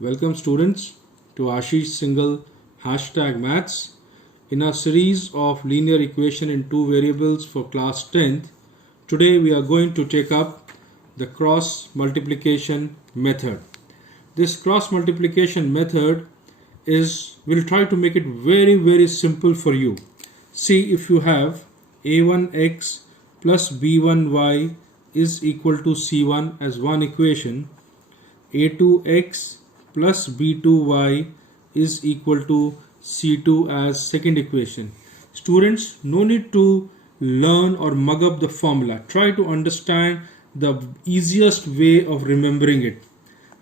Welcome students to ASHISH single #maths. In our series of linear equation in two variables for class 10th, today we are going to take up the cross multiplication method. This cross multiplication method we'll try to make it very simple for you. See, if you have a1x plus b1y is equal to c1 as one equation, a2x plus b2y is equal to c2 as second equation. Students, no need to learn or mug up the formula. Try to understand the easiest way of remembering it.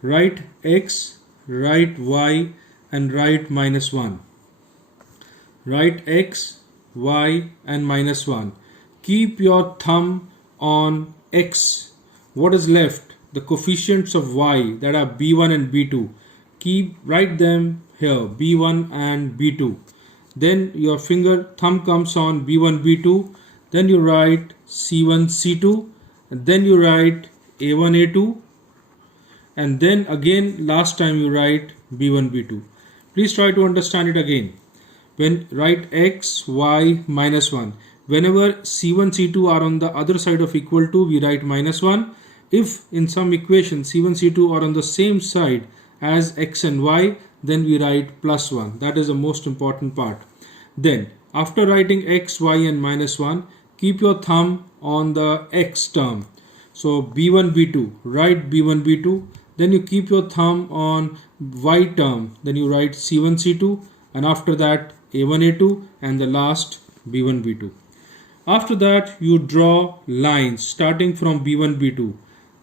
Write x, write y, and write minus 1. Write x, y, and minus 1. Keep your thumb on x. What is left? The coefficients of y, that are b1 and b2. Write them here, b1 and b2. Then your thumb comes on b1, b2. Then you write c1, c2. And then you write a1, a2. And then again last time you write b1, b2. Please try to understand it again. When write x, y, minus 1. Whenever c1, c2 are on the other side of equal to, we write minus 1. If in some equation c1, c2 are on the same side as x and y, then we write plus 1. That is the most important part. Then after writing x, y, and minus 1, keep your thumb on the x term. So b1, b2, write b1, b2. Then you keep your thumb on y term. Then you write c1, c2, and after that a1, a2, and the last b1, b2. After that you draw lines starting from b1, b2.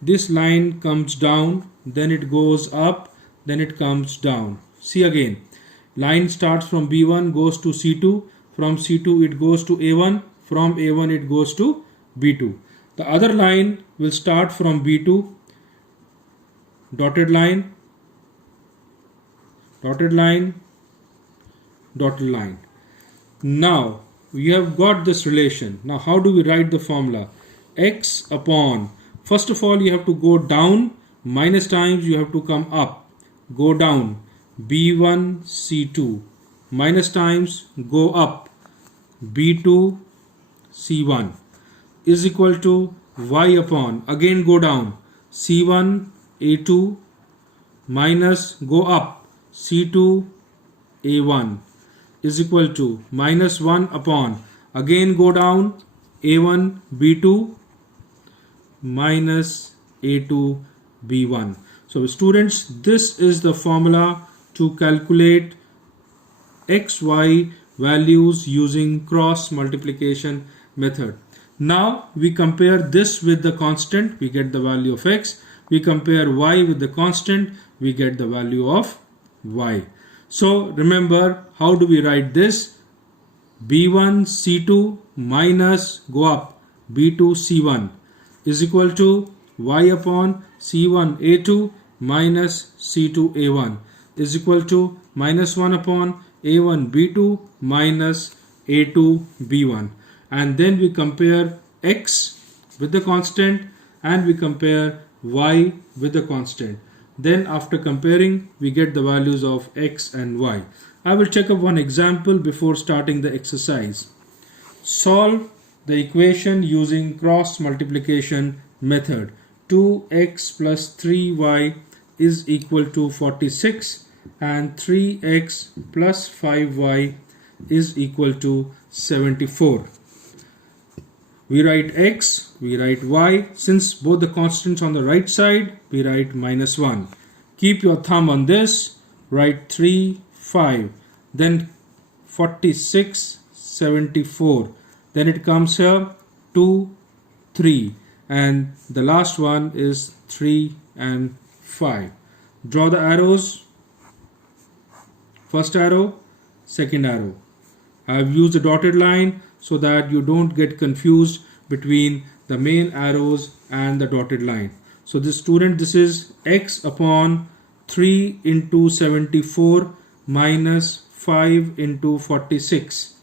This line comes down, then it goes up, then it comes down. See again. Line starts from b1, goes to c2. From c2 it goes to a1. From a1 it goes to b2. The other line will start from b2. Dotted line, dotted line, dotted line. Now we have got this relation. Now how do we write the formula? X upon, first of all you have to go down, minus times you have to come up. Go down, b1, c2, minus times go up, b2, c1, is equal to y upon, again go down, c1, a2, minus go up, c2, a1, is equal to minus 1 upon, again go down, a1, b2, minus a2, b1. So students, this is the formula to calculate x, y values using cross multiplication method. Now we compare this with the constant, we get the value of x. We compare y with the constant, we get the value of y. So remember, how do we write this? b1 c2 minus go up b2 c1 is equal to y upon c1 a2 minus c2 a1 is equal to minus 1 upon a1 b2 minus a2 b1. And then we compare x with the constant and we compare y with the constant. Then after comparing, we get the values of x and y. I will check up one example before starting the exercise. Solve the equation using cross multiplication method. 2x plus 3y is equal to 46 and 3x plus 5y is equal to 74. We write x, we write y. Since both the constants on the right side, we write minus 1. Keep your thumb on this, write 3, 5. Then 46, 74. Then it comes here 2, 3. And the last one is 3 and 5. Draw the arrows. First arrow, second arrow. I have used a dotted line so that you don't get confused between the main arrows and the dotted line. So this student, this is x upon 3 into 74 minus 5 into 46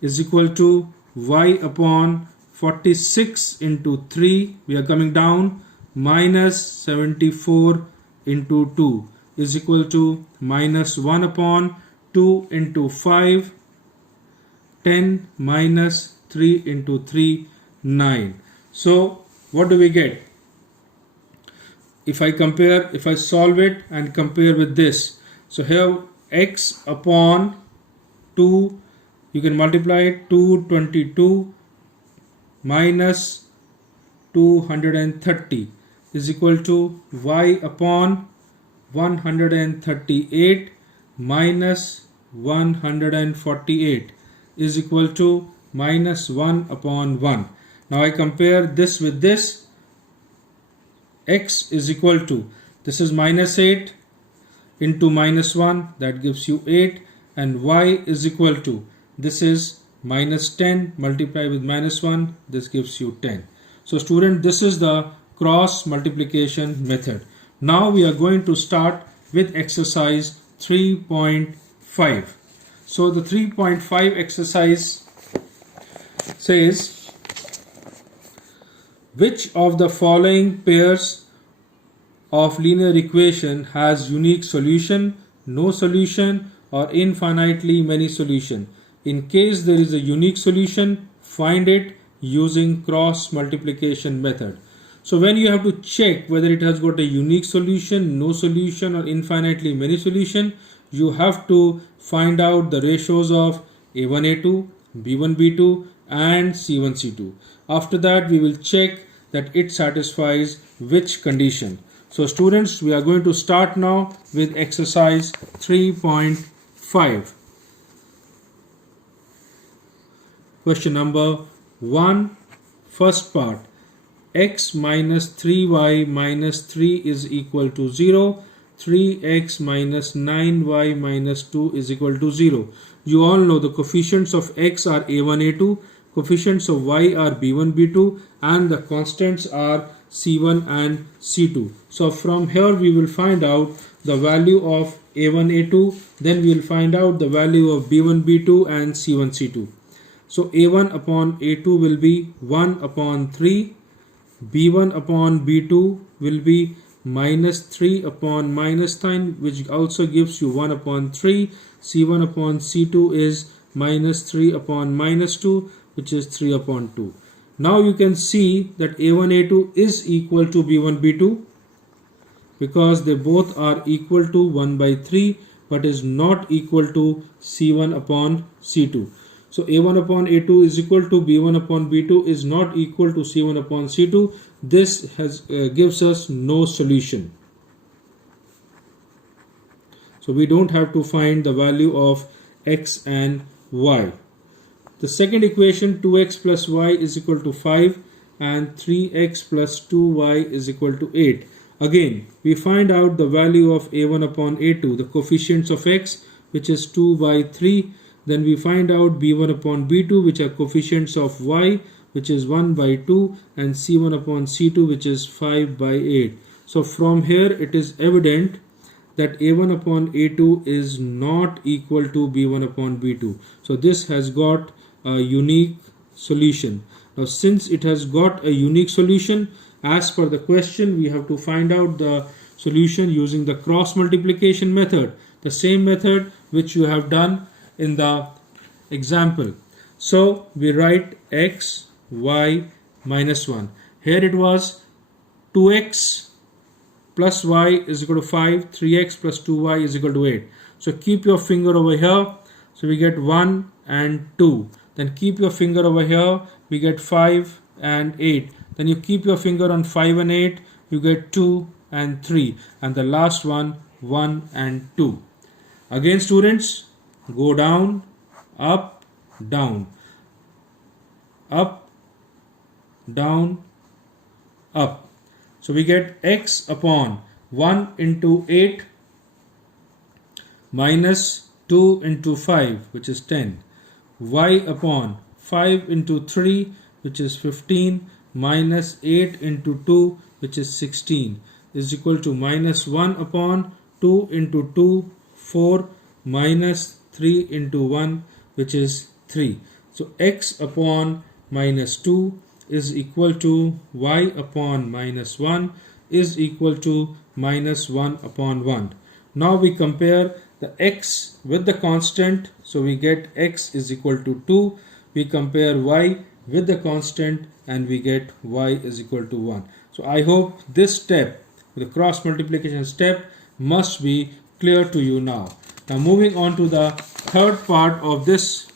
is equal to y upon 46 into 3, we are coming down, minus 74 into 2. is equal to minus 1 upon 2 into 5, 10 minus 3 into 3, 9. So what do we get? If I solve it and compare with this, so here x upon 2, you can multiply it, 222 minus 230 is equal to y upon 138 minus 148 is equal to minus 1 upon 1. Now I compare this with this. X is equal to, this is minus 8 into minus 1, that gives you 8, and y is equal to, this is minus 10 multiplied with minus 1, this gives you 10. So student, this is the cross multiplication method. Now we are going to start with exercise 3.5. So the 3.5 exercise says, which of the following pairs of linear equation has unique solution, no solution, or infinitely many solution? In case there is a unique solution, find it using cross multiplication method. So when you have to check whether it has got a unique solution, no solution, or infinitely many solution, you have to find out the ratios of A1, A2, B1, B2 and C1, C2. After that we will check that it satisfies which condition. So students, we are going to start now with exercise 3.5. Question number 1, first part. X minus 3y minus 3 is equal to 0. 3x minus 9y minus 2 is equal to 0. You all know the coefficients of x are a1, a2, coefficients of y are b1, b2, and the constants are c1 and c2. So from here we will find out the value of a1, a2, then we will find out the value of b1, b2 and c1, c2. So a1 upon a2 will be 1 upon 3, b1 upon b2 will be minus 3 upon minus 9, which also gives you 1 upon 3. C1 upon C2 is minus 3 upon minus 2, which is 3 upon 2. Now you can see that A1, A2 is equal to B1, B2 because they both are equal to 1 by 3, but is not equal to C1 upon C2. So A1 upon A2 is equal to B1 upon B2 is not equal to C1 upon C2. This gives us no solution. So we don't have to find the value of x and y. The second equation, 2x plus y is equal to 5 and 3x plus 2y is equal to 8. Again, we find out the value of a1 upon a2, the coefficients of x, which is 2 by 3. Then we find out b1 upon b2, which are coefficients of y, which is 1 by 2, and c1 upon c2, which is 5 by 8. So from here it is evident that a1 upon a2 is not equal to b1 upon b2. So this has got a unique solution. Now since it has got a unique solution, as per the question, we have to find out the solution using the cross multiplication method, the same method which you have done in the example. So we write x, y minus 1. Here it was 2x plus y is equal to 5, 3x plus 2y is equal to 8. So keep your finger over here. So we get 1 and 2. Then keep your finger over here. We get 5 and 8. Then you keep your finger on 5 and 8. You get 2 and 3. And the last one, 1 and 2. Again students, go down, up, down, up, down, up. So we get x upon 1 into 8 minus 2 into 5, which is 10. Y upon 5 into 3, which is 15, minus 8 into 2, which is 16, is equal to minus 1 upon 2 into 2, 4, minus 3 into 1, which is 3. So x upon minus 2 is equal to y upon minus 1 is equal to minus 1 upon 1. Now we compare the x with the constant, so we get x is equal to 2. We compare y with the constant and we get y is equal to 1. So I hope this step, the cross multiplication step, must be clear to you now. Now moving on to the third part of this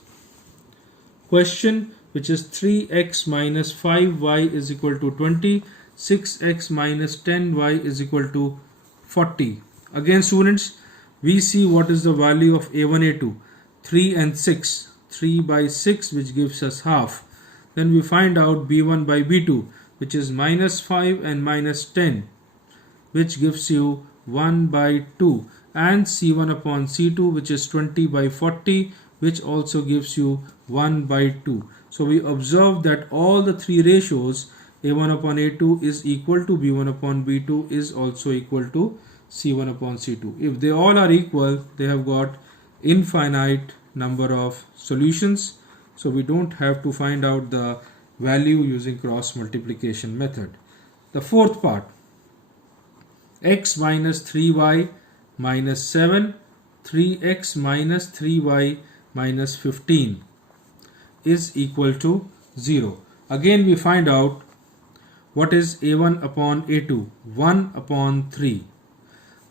question, which is 3x minus 5y is equal to 20, 6x minus 10y is equal to 40. Again students, we see what is the value of a1, a2, 3 and 6, 3 by 6, which gives us half. Then we find out b1 by b2, which is minus 5 and minus 10, which gives you 1 by 2, and c1 upon c2, which is 20 by 40, which also gives you 1 by 2. So we observe that all the three ratios, a1 upon a2 is equal to b1 upon b2 is also equal to c1 upon c2. If they all are equal, they have got infinite number of solutions. So we don't have to find out the value using cross multiplication method. The fourth part, x minus 3y minus 7, 3x minus 3y minus 15 is equal to 0. Again we find out what is a1 upon a2, 1 upon 3.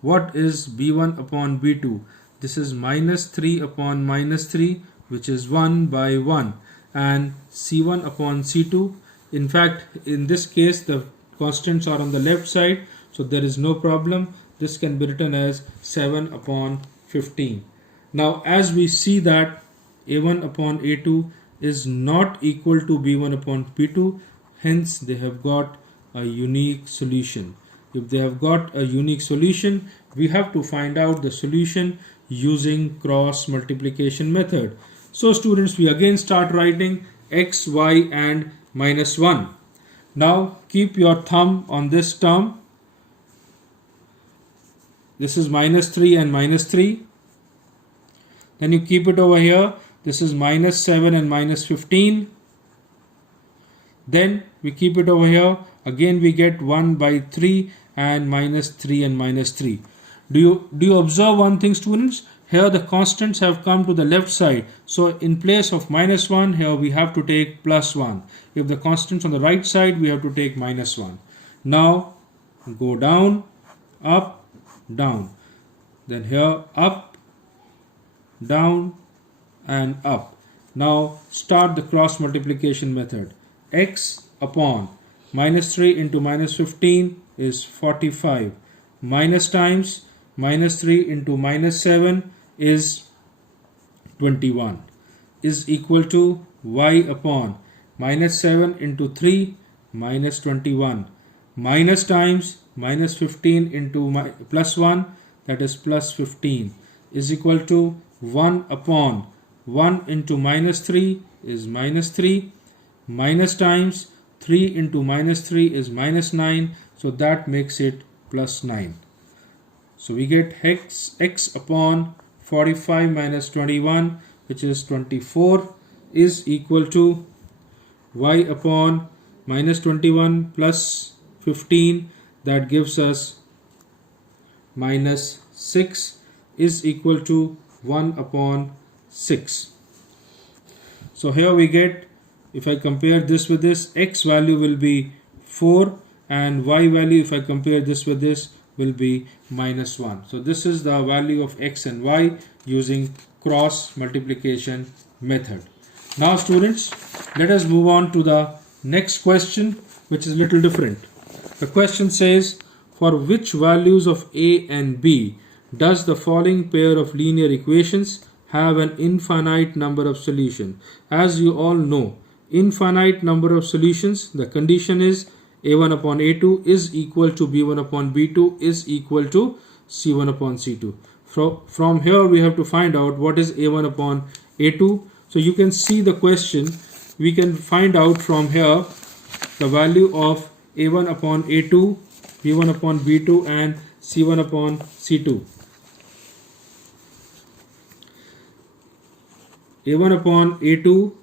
What is b1 upon b2? This is minus 3 upon minus 3, which is 1 by 1, and c1 upon c2. In fact, in this case the constants are on the left side, so there is no problem. This can be written as 7 upon 15. Now as we see that a1 upon a2 is not equal to b1 upon b2, hence they have got a unique solution. If they have got a unique solution, we have to find out the solution using cross multiplication method. So students, we again start writing x, y and minus 1. Now keep your thumb on this term. This is minus 3 and minus 3. Then you keep it over here. This is minus 7 and minus 15. Then we keep it over here. Again we get 1 by 3 and minus 3 and minus 3. Do you observe one thing, students? Here the constants have come to the left side. So in place of minus 1, here we have to take plus 1. If the constants on the right side, we have to take minus 1. Now go down, up, down. Then here up, down and up. Now start the cross multiplication method. X upon minus 3 into minus 15 is 45. Minus times minus 3 into minus 7 is 21 is equal to y upon minus 7 into 3 minus 21. Minus times minus 15 into plus 1, that is plus 15, is equal to 1 upon 1 into minus 3 is minus 3. Minus times 3 into minus 3 is minus 9. So that makes it plus 9. So we get x upon 45 minus 21, which is 24, is equal to y upon minus 21 plus 15, that gives us minus 6, is equal to 1 upon 6. So here we get, if I compare this with this, x value will be 4 and y value, if I compare this with this, will be minus 1. So this is the value of x and y using cross multiplication method. Now students, let us move on to the next question, which is a little different. The question says, for which values of a and b does the following pair of linear equations have an infinite number of solutions? As you all know, infinite number of solutions, the condition is a1 upon a2 is equal to b1 upon b2 is equal to c1 upon c2. From here we have to find out what is a1 upon a2. So you can see the question. We can find out from here the value of a1 upon a2, b1 upon b2 and c1 upon c2. a1 upon a2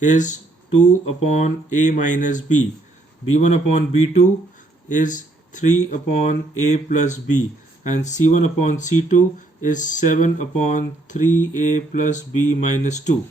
is 2 upon a minus b. b1 upon b2 is 3 upon a plus b, and C1 upon C2 is 7 upon 3a plus b minus 2.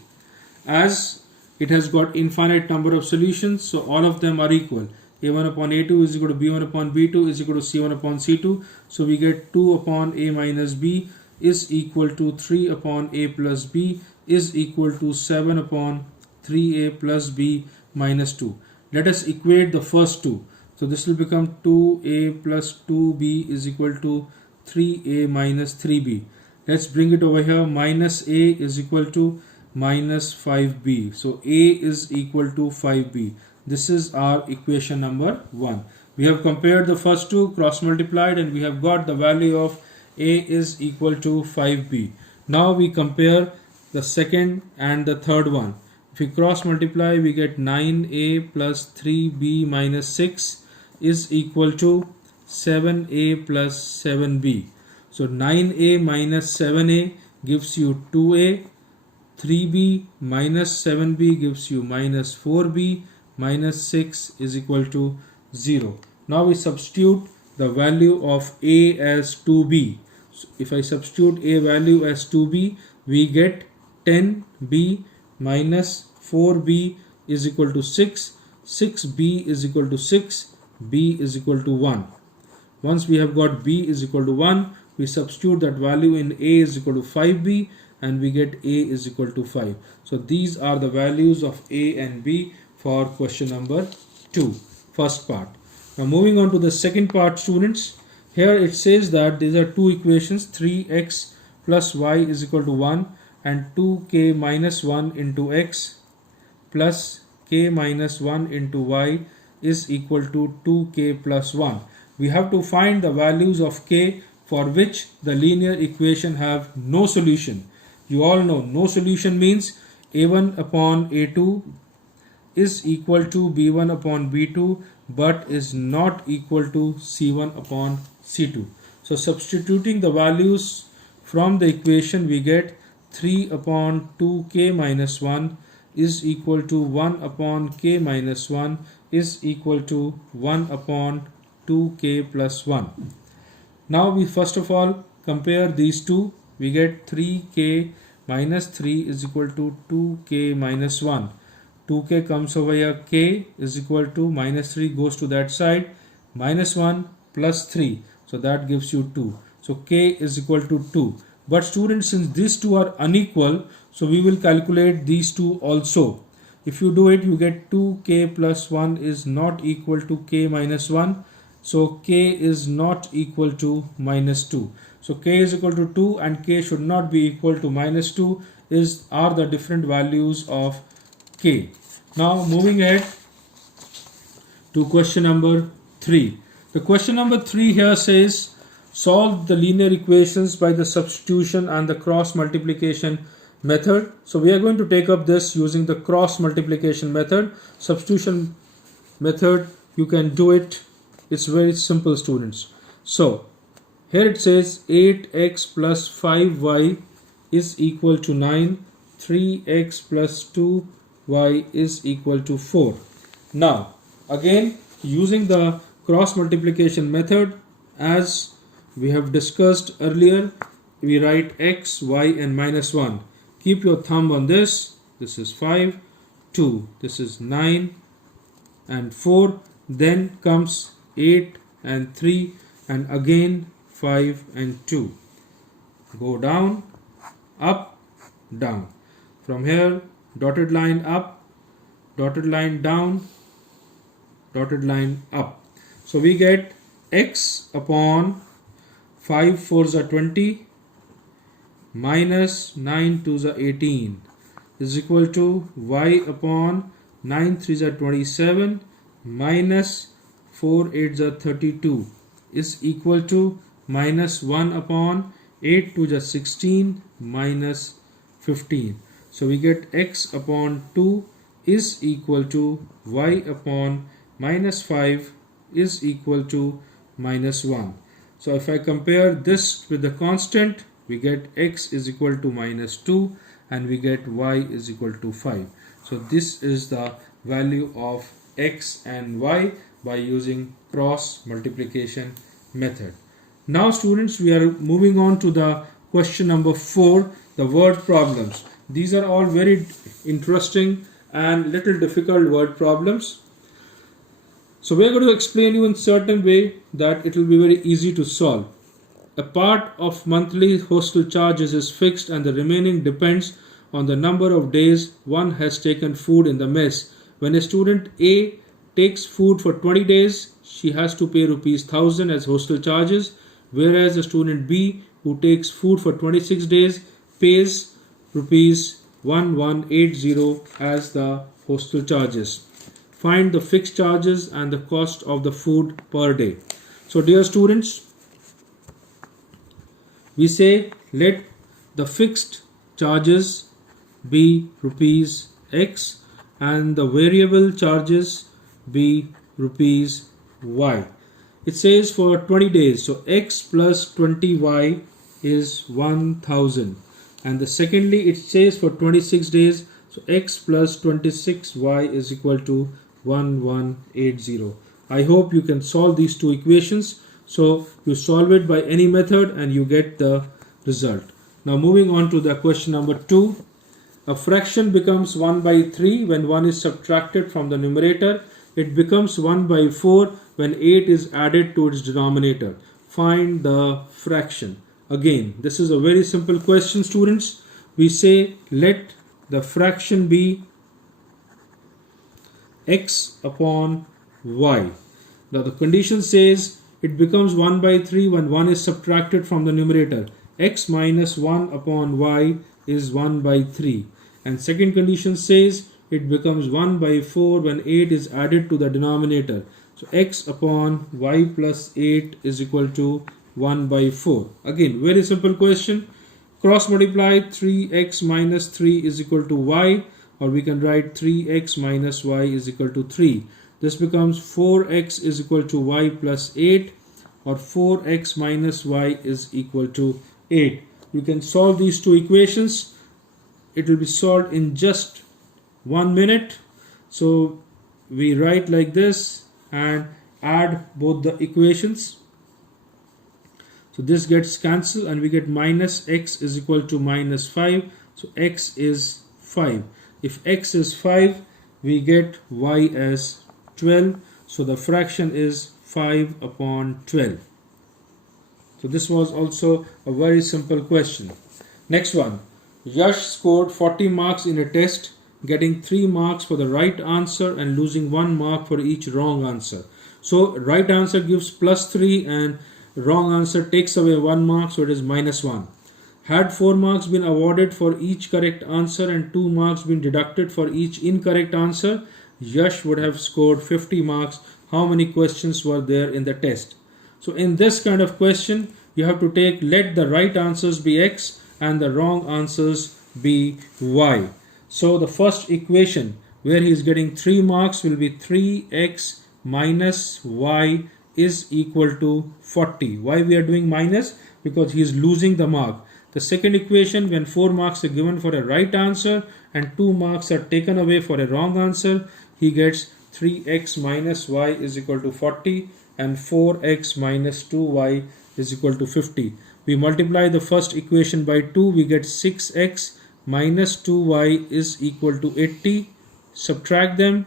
As it has got infinite number of solutions, so all of them are equal. A1 upon A2 is equal to B1 upon B2 is equal to C1 upon C2. So we get 2 upon A minus B is equal to 3 upon A plus B is equal to 7 upon 3A plus B minus 2. Let us equate the first two. So this will become 2A plus 2B is equal to 3A minus 3B. Let's bring it over here. Minus A is equal to minus 5B. So A is equal to 5B. This is our equation number 1. We have compared the first two, cross multiplied, and we have got the value of A is equal to 5B. Now we compare the second and the third one. If we cross multiply, we get 9A plus 3B minus 6 is equal to 7A plus 7B. So 9A minus 7A gives you 2A. 3B minus 7B gives you minus 4B. Minus 6 is equal to 0. Now we substitute the value of A as 2B. So if I substitute A value as 2B, we get 10B minus 4B is equal to 6. 6B is equal to 6. B is equal to 1. Once we have got B is equal to 1, we substitute that value in A is equal to 5B and we get A is equal to 5. So these are the values of A and B for question number 2, first part. Now moving on to the second part, students. Here it says that these are two equations, 3x plus y is equal to 1 and 2k minus 1 into x plus k minus 1 into y is equal to 2k plus 1. We have to find the values of k for which the linear equation have no solution. You all know no solution means a1 upon a2 is equal to b1 upon b2 but is not equal to c1 upon c2. So substituting the values from the equation, we get 3 upon 2k minus 1 is equal to 1 upon k minus 1 is equal to 1 upon 2k plus 1. Now we first of all compare these two. We get 3k minus 3 is equal to 2k minus 1. 2k comes over here, k is equal to minus 3 goes to that side, minus 1 plus 3. So that gives you 2. So k is equal to 2. But students, since these two are unequal, so we will calculate these two also. If you do it, you get 2k plus 1 is not equal to k minus 1. So k is not equal to minus 2. So k is equal to 2 and k should not be equal to minus 2 are the different values of k. Now moving ahead to question number 3. The question number 3 here says solve the linear equations by the substitution and the cross multiplication method. So we are going to take up this using the cross multiplication method. Substitution method, you can do it. It's very simple, students. So here it says 8x plus 5y is equal to 9. 3x plus 2y is equal to 4. Now again, using the cross multiplication method, as we have discussed earlier, we write x, y and minus 1. Keep your thumb on this. This is 5, 2, this is 9 and 4. Then comes 8 and 3 and again 5 and 2. Go down, up, down. From here, dotted line up, dotted line down, dotted line up. So we get x upon 5 4s are 20 minus 9 2s are 18 is equal to y upon 9 3s are 27 minus 4 8s are 32 is equal to minus 1 upon 8 2s are 16 minus 15. So we get x upon 2 is equal to y upon minus 5 is equal to minus 1. So if I compare this with the constant, we get x is equal to minus 2 and we get y is equal to 5. So this is the value of x and y by using cross multiplication method. Now students, we are moving on to the question number 4, the word problems. These are all very interesting and little difficult word problems. So we are going to explain you in certain way that it will be very easy to solve. A part of monthly hostel charges is fixed and the remaining depends on the number of days one has taken food in the mess. When a student A takes food for 20 days, she has to pay rupees 1000 as hostel charges, whereas the student B who takes food for 26 days pays rupees 1180 as the hostel charges. Find the fixed charges and the cost of the food per day. So dear students, we say let the fixed charges be rupees X and the variable charges be rupees Y. It says for 20 days, so X plus 20Y is 1000, and the secondly it says for 26 days, so X plus 26Y is equal to 1180. I hope you can solve these two equations. So you solve it by any method and you get the result. Now moving on to the question number 2. A fraction becomes 1 by 3 when 1 is subtracted from the numerator. It becomes 1 by 4 when 8 is added to its denominator. Find the fraction. Again, this is a very simple question, students. We say let the fraction be X upon Y. Now the condition says it becomes 1 by 3 when 1 is subtracted from the numerator. X minus 1 upon Y is 1 by 3. And second condition says it becomes 1 by 4 when 8 is added to the denominator. So X upon Y plus 8 is equal to 1 by 4. Again, very simple question. Cross multiply 3x minus 3 is equal to Y, or we can write 3x minus Y is equal to 3. This becomes 4x is equal to Y plus 8, or 4x minus Y is equal to 8. You can solve these two equations. It will be solved in just 1 minute. So we write like this and add both the equations. So this gets cancelled and we get minus x is equal to minus 5. So x is 5. If x is 5, we get y as 12. So the fraction is 5 upon 12. So this was also a very simple question. Next one. Yash scored 40 marks in a test, getting 3 marks for the right answer and losing 1 mark for each wrong answer. So right answer gives plus 3 and wrong answer takes away 1 mark, so it is minus 1. Had 4 marks been awarded for each correct answer and 2 marks been deducted for each incorrect answer, Yash would have scored 50 marks. How many questions were there in the test? So in this kind of question, you have to take let the right answers be X and the wrong answers be Y. So the first equation where he is getting 3 marks will be 3x minus y is equal to 40. Why we are doing minus? Because he is losing the mark. The second equation, when 4 marks are given for a right answer and 2 marks are taken away for a wrong answer, he gets 3x minus y is equal to 40 and 4x minus 2y is equal to 50. We multiply the first equation by 2, we get 6x minus 2y is equal to 80. Subtract them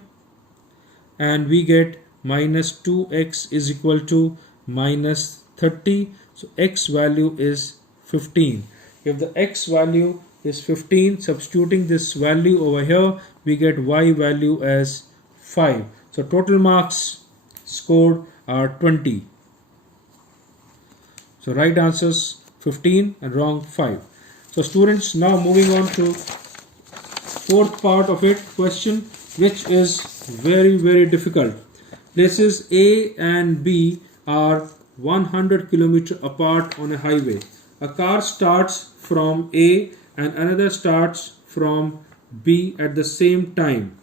and we get minus 2x is equal to minus 30. So x value is 15. If the x value is 15, substituting this value over here, we get y value as 5. So total marks scored are 20. So right answers 15 and wrong 5. So students, now moving on to fourth part of it, question, which is very difficult. Places A and B are 100 km apart on a highway. A car starts from A and another starts from B at the same time.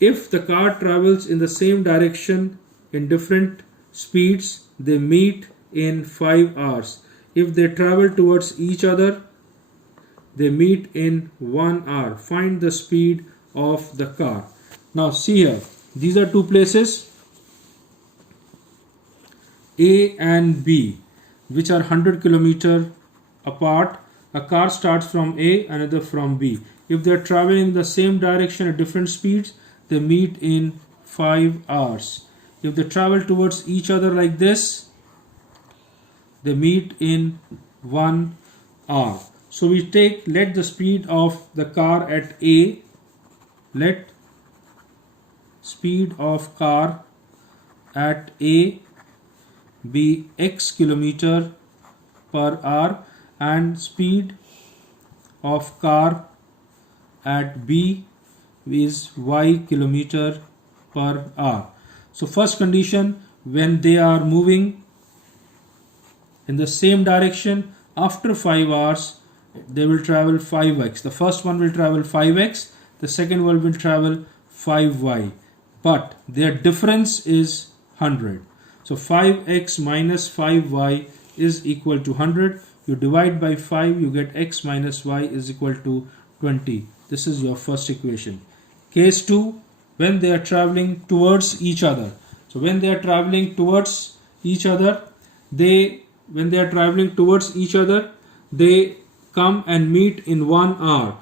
If the car travels in the same direction in different speeds, they meet in 5 hours. If they travel towards each other, they meet in 1 hour. Find the speed of the car. Now see here, these are two places, A and B. which are 100 kilometer apart. A car starts from A, another from B. If they are traveling in the same direction at different speeds, they meet in 5 hours. If they travel towards each other like this, they meet in 1 hour. So we let the speed of the car at A, let speed of car at A be x kilometer per hour and speed of car at B is y kilometer per hour. So first condition, when they are moving in the same direction after 5 hours, they will travel 5x. The first one will travel 5x, the second one will travel 5y, but their difference is 100. So 5x minus 5y is equal to 100. You divide by 5, you get x minus y is equal to 20. This is your first equation. Case 2, when they are traveling towards each other. So when they are traveling towards each other, they come and meet in 1 hour.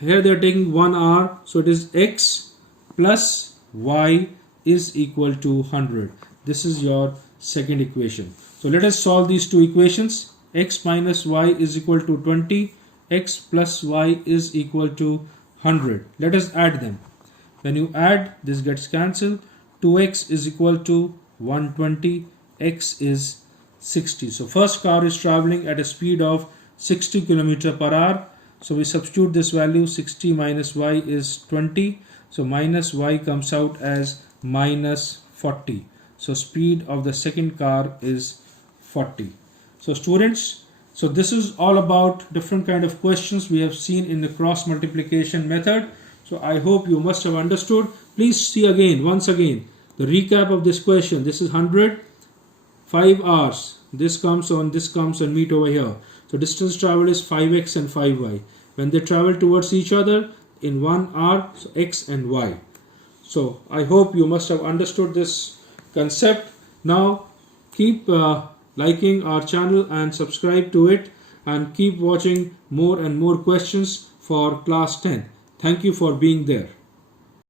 Here they are taking 1 hour, so it is x plus y is equal to 100. This is your second equation. So let us solve these two equations. X minus y is equal to 20, x plus y is equal to 100. Let us add them. When you add, this gets cancelled. 2x is equal to 120, x is 60. So first car is traveling at a speed of 60 km per hour. So we substitute this value, 60 minus y is 20. So minus y comes out as minus 40. So speed of the second car is 40. So students, so this is all about different kind of questions we have seen in the cross multiplication method. So I hope you must have understood. Please see again, once again, the recap of this question. This is 100, 5 hours. This comes and meet over here. So distance traveled is 5x and 5y. When they travel towards each other in 1 hour, so x and y. So I hope you must have understood this concept. Now keep liking our channel and subscribe to it, and keep watching more and more questions for class 10. Thank you for being there.